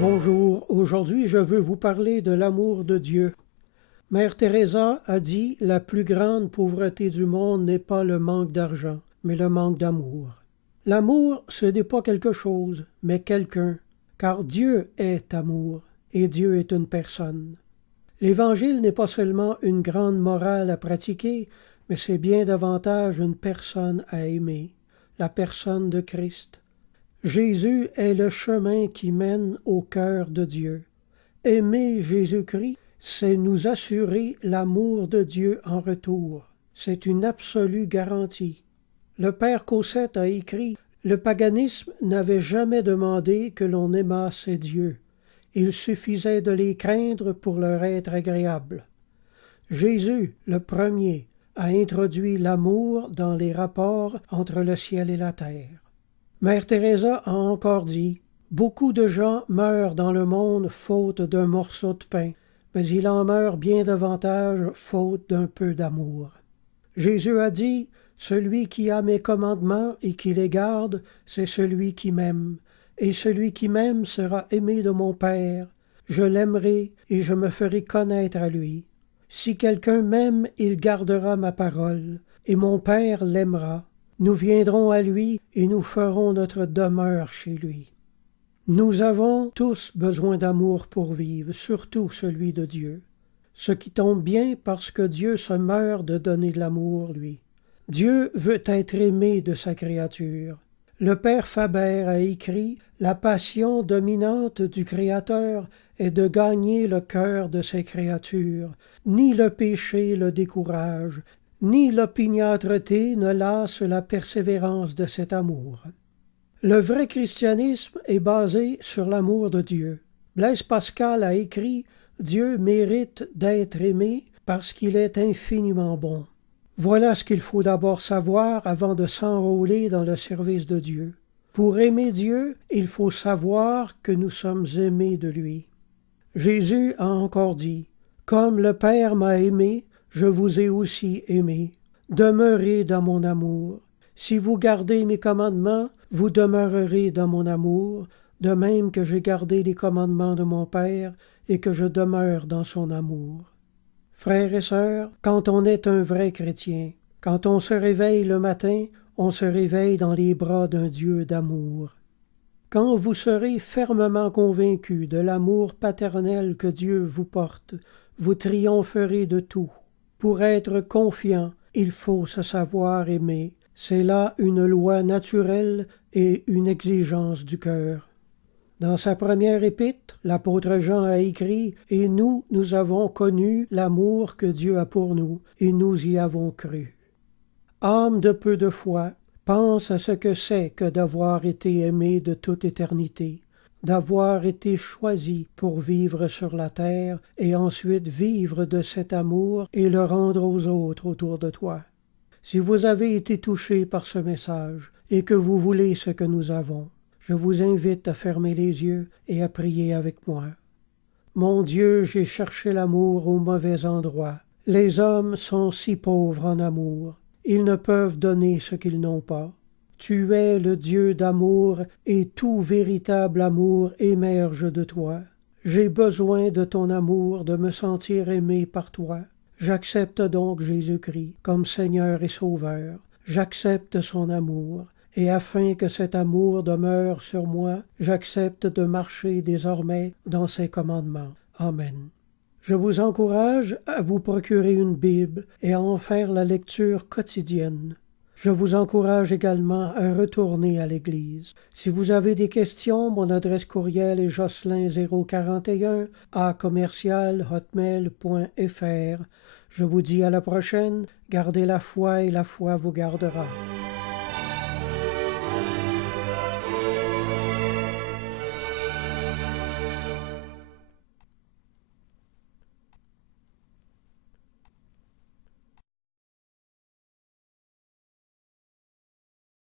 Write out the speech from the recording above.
Bonjour, aujourd'hui je veux vous parler de l'amour de Dieu. Mère Teresa a dit « La plus grande pauvreté du monde n'est pas le manque d'argent, mais le manque d'amour. » L'amour, ce n'est pas quelque chose, mais quelqu'un, car Dieu est amour, et Dieu est une personne. L'Évangile n'est pas seulement une grande morale à pratiquer, mais c'est bien davantage une personne à aimer, la personne de Christ. Jésus est le chemin qui mène au cœur de Dieu. Aimer Jésus-Christ, c'est nous assurer l'amour de Dieu en retour. C'est une absolue garantie. Le père Cossette a écrit « Le paganisme n'avait jamais demandé que l'on aimât ses dieux. Il suffisait de les craindre pour leur être agréable. » Jésus, le premier, a introduit l'amour dans les rapports entre le ciel et la terre. Mère Teresa a encore dit « Beaucoup de gens meurent dans le monde faute d'un morceau de pain, mais il en meurt bien davantage faute d'un peu d'amour. » Jésus a dit « Celui qui a mes commandements et qui les garde, c'est celui qui m'aime. Et celui qui m'aime sera aimé de mon Père. Je l'aimerai et je me ferai connaître à lui. Si quelqu'un m'aime, il gardera ma parole, et mon Père l'aimera. Nous viendrons à lui et nous ferons notre demeure chez lui. » Nous avons tous besoin d'amour pour vivre, surtout celui de Dieu. Ce qui tombe bien parce que Dieu se meurt de donner de l'amour, lui. Dieu veut être aimé de sa créature. Le père Faber a écrit « La passion dominante du Créateur est de gagner le cœur de ses créatures. Ni le péché le décourage, ni l'opiniâtreté ne lasse la persévérance de cet amour. » Le vrai christianisme est basé sur l'amour de Dieu. Blaise Pascal a écrit « Dieu mérite d'être aimé parce qu'il est infiniment bon. » Voilà ce qu'il faut d'abord savoir avant de s'enrôler dans le service de Dieu. Pour aimer Dieu, il faut savoir que nous sommes aimés de lui. Jésus a encore dit « Comme le Père m'a aimé, je vous ai aussi aimé. Demeurez dans mon amour. Si vous gardez mes commandements, vous demeurerez dans mon amour, de même que j'ai gardé les commandements de mon Père et que je demeure dans son amour. » Frères et sœurs, quand on est un vrai chrétien, quand on se réveille le matin, on se réveille dans les bras d'un Dieu d'amour. Quand vous serez fermement convaincus de l'amour paternel que Dieu vous porte, vous triompherez de tout. Pour être confiant, il faut se savoir aimer. C'est là une loi naturelle et une exigence du cœur. Dans sa première épître, l'apôtre Jean a écrit « Et nous avons connu l'amour que Dieu a pour nous, et nous y avons cru. » Âme de peu de foi, pense à ce que c'est que d'avoir été aimé de toute éternité, d'avoir été choisi pour vivre sur la terre et ensuite vivre de cet amour et le rendre aux autres autour de toi. Si vous avez été touché par ce message et que vous voulez ce que nous avons, je vous invite à fermer les yeux et à prier avec moi. Mon Dieu, j'ai cherché l'amour au mauvais endroit. Les hommes sont si pauvres en amour. Ils ne peuvent donner ce qu'ils n'ont pas. Tu es le Dieu d'amour et tout véritable amour émerge de toi. J'ai besoin de ton amour, de me sentir aimé par toi. J'accepte donc Jésus-Christ comme Seigneur et Sauveur. J'accepte son amour. Et afin que cet amour demeure sur moi, j'accepte de marcher désormais dans ses commandements. Amen. Je vous encourage à vous procurer une Bible et à en faire la lecture quotidienne. Je vous encourage également à retourner à l'Église. Si vous avez des questions, mon adresse courriel est jocelyn041@hotmail.fr. Je vous dis à la prochaine, gardez la foi et la foi vous gardera.